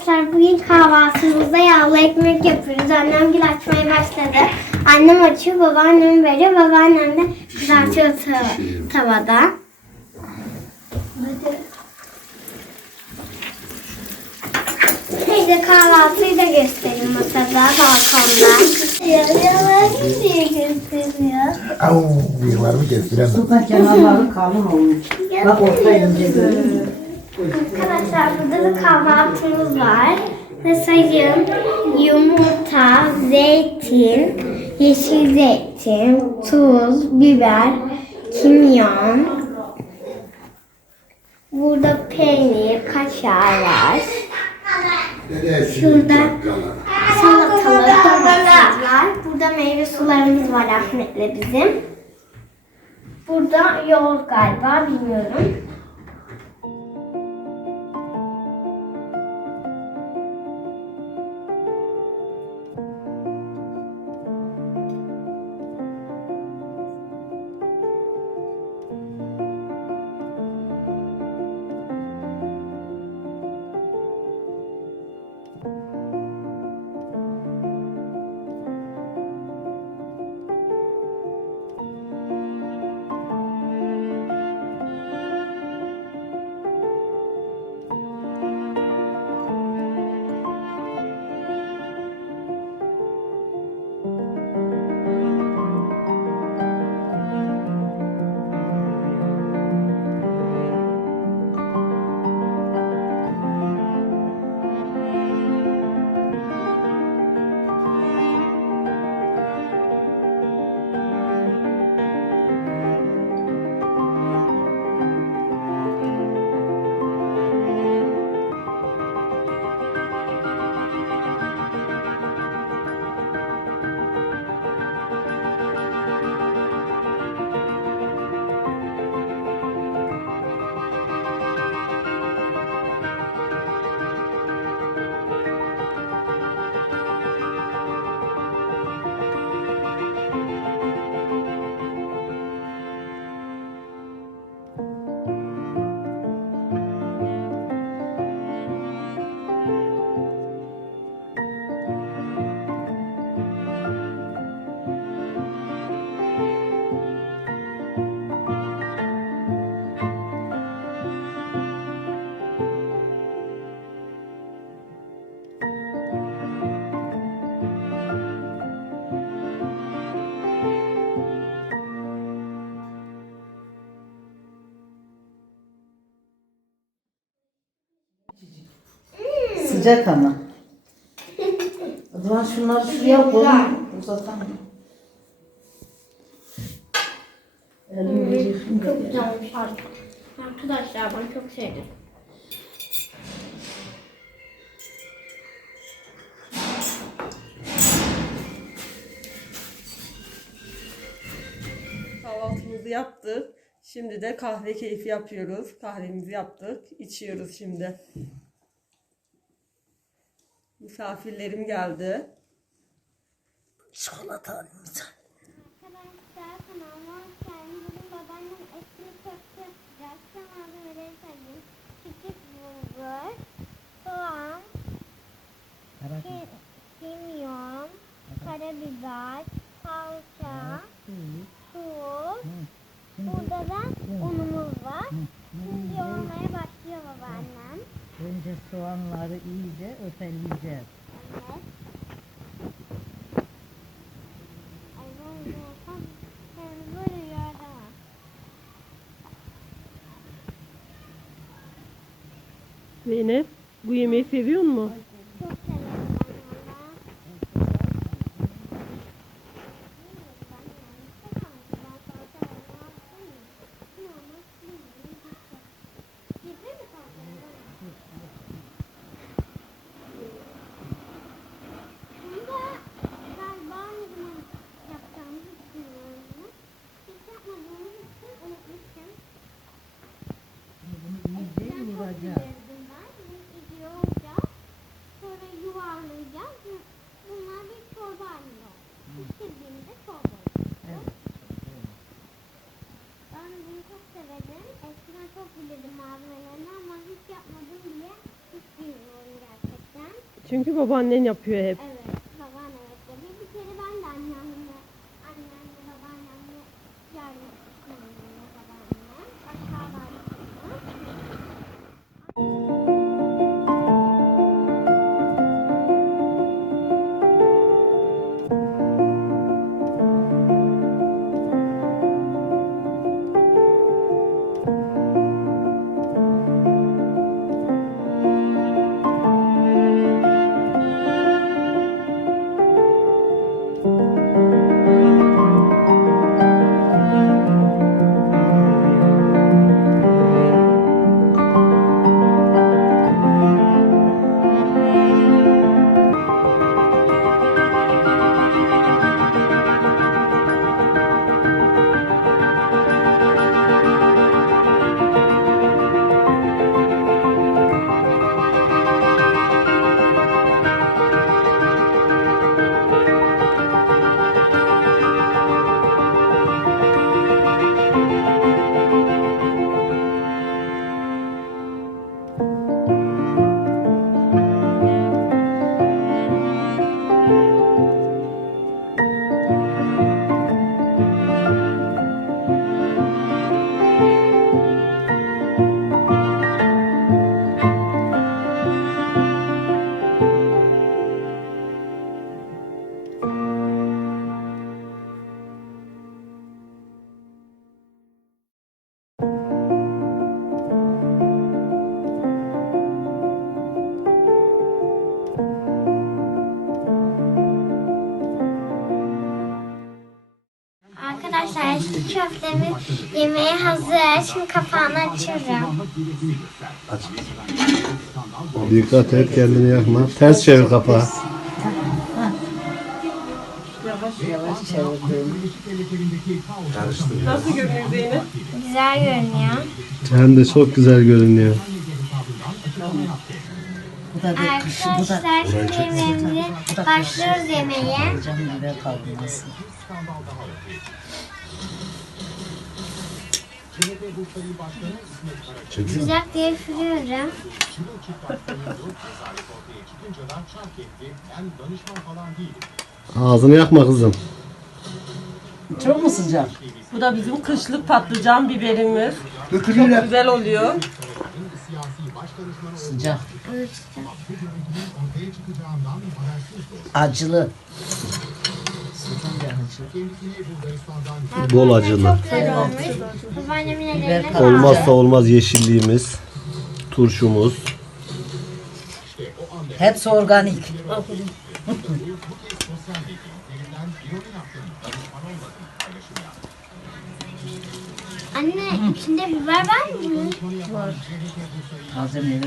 Arkadaşlar bugün kahvaltımızda yağlı ekmek yapıyoruz. Annem gül açmaya başladı. Annem açıyor, babaannem veriyor. Babaannem de kızartıyor ta- tavada. Size kahvaltıyı da göstereyim masada, balkonda. Yalan diye gösteriyor. Au, bıyıklarımı kestiremem. Sultan kenarları kalın olmuş. Bak orta ince. Arkadaşlar burada da kahvaltımız var. Sayın yumurta, zeytin, yeşil zeytin, tuz, biber, kimyon. Burada peynir, kaşar var. Şurada salatalık, domatesler. Burada meyve sularımız var Ahmet'le bizim. Burada yoğurt galiba bilmiyorum. Sıcak ama. O zaman şunları şuraya koyun. Uzatalım. Elimi yıkayım. Çok güzelmiş harika. Arkadaşlar ben çok sevdim. Kahvaltımızı yaptık. Şimdi de kahve keyfi yapıyoruz. Kahvemizi yaptık. İçiyoruz şimdi. Misafirlerim geldi. Çikolata alayım Zeynep bu yemeği seviyor mu? Çok severim ben Çünkü babaannen yapıyor hep. Eski köftemiz yemeğe hazır. Şimdi kapağını açıyorum. Dikkat et kendini yakma. Ters çevir kapağı. Yavaş yavaş çevirdim. Nasıl görünüyor Zeynep? Güzel görünüyor. Hem de çok güzel görünüyor. Bu da bir kışı, bu da Arkadaşlar şimdi yemeğimizi başlıyoruz yemeğe. canım. Sıcak diye üflüyorum. Ağzını yakma kızım. Çok mu sıcak? Bu da bizim kışlık patlıcan biberimiz. Çok güzel oluyor. Sıcak. Acılı. Bol acılı. Güzel olmuş. Babaannemin ellerine Biber sağlık. kavurması. Olmazsa olmaz yeşilliğimiz. Turşumuz. Hepsi organik. Anne içinde biber var mı? Taze meyve.